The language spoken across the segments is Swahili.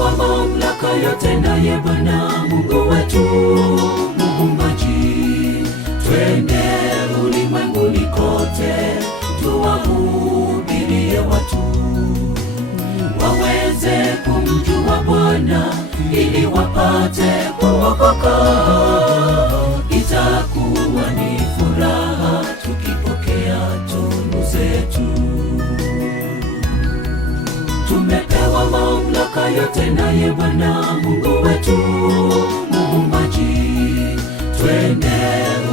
tumepewa mamlaka yote naye Bwana Mungu wetu Muumbaji. Twende ulimwenguni kote, tuwahubirie watu waweze kumjua Bwana ili wapate kuokoka. Itakuwa ni furaha tukipokea tunu zetu. Tumepewa mamlaka yote naye Bwana Mungu wetu Muumbaji. Twende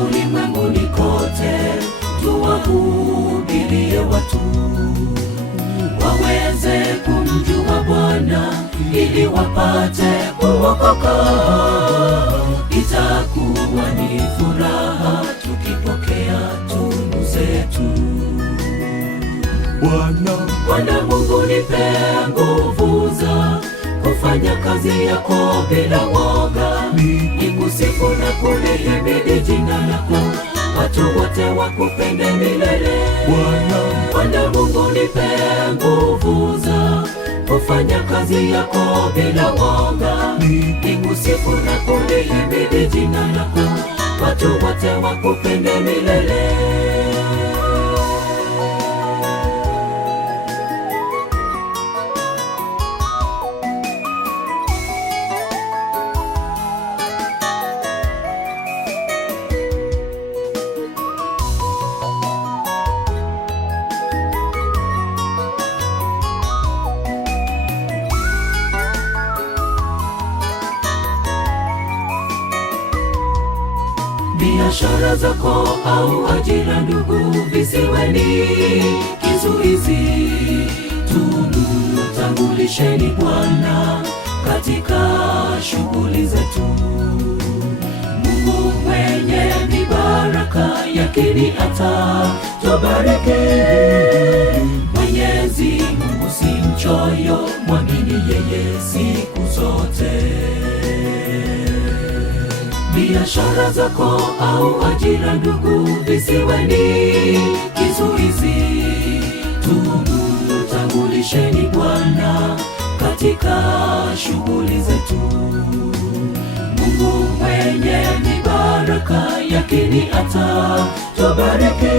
ulimwenguni kote, tuwahubirie watu waweze kumjua Bwana ili wapate kuokoka. Itakuwa ni furaha tukipokea tunu zetu. Bwana Mungu, nipe nguvu za kufanya kazi yako bila woga, nikusifu na kulihimidi jina lako, watu wote wakupende milele. Bwana Mungu, nipe nguvu za kufanya kazi yako bila woga, nikusifu na kulihimidi jina lako, watu wote wakupende milele. Biashara zako au ajira ndugu, visiwe ni kizuizi. Tumtambulisheni Bwana katika shughuli zetu. Mungu mwenye mibaraka yakini atatubariki. Mwenyezi Mungu si mchoyo, mwamini yeye siku zote. Biashara zako au ajira ndugu, visiwe ni kizuizi. Tumtambulisheni Bwana katika shughuli zetu. Mungu mwenye mibaraka yakini atatubariki.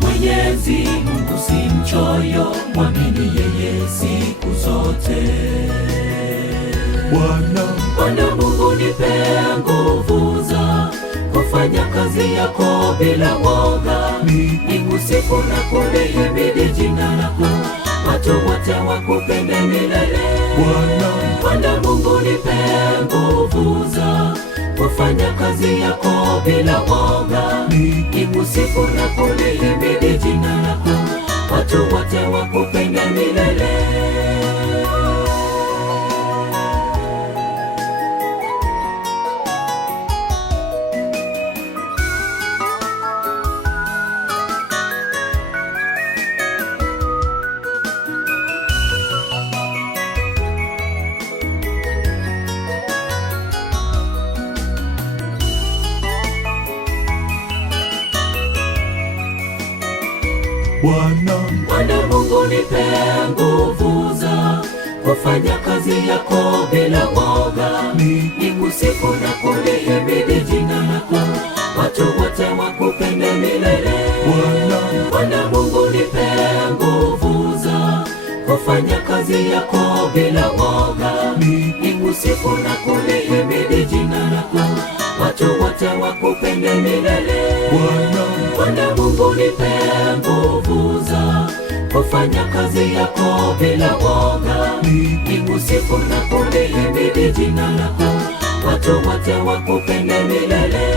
Mwenyezi Mungu si mchoyo, mwamini yeye siku zote. Bwana Mungu, nipe nguvu za kufanya kazi yako bila woga, nikusifu na kulihimidi jina lako, watu wote wakupende milele. Bwana Mungu, nipe nguvu za kufanya kazi yako bila woga, nikusifu na kulihimidi jina lako, watu wote wakupende milele. Bwana Mungu, nipe nguvu za kufanya kazi yako bila woga, nikusifu na kulihimidi jina lako, watu wote wakupende milele. Bwana Mungu, nipe nguvu za kufanya kazi yako bila woga, nikusifu na kulihimidi jina lako, watu wote wakupende milele. Bwana Mungu, nipe nguvu za kufanya kazi yako bila woga, nikusifu na kulihimidi jina lako, watu wote wakupende milele.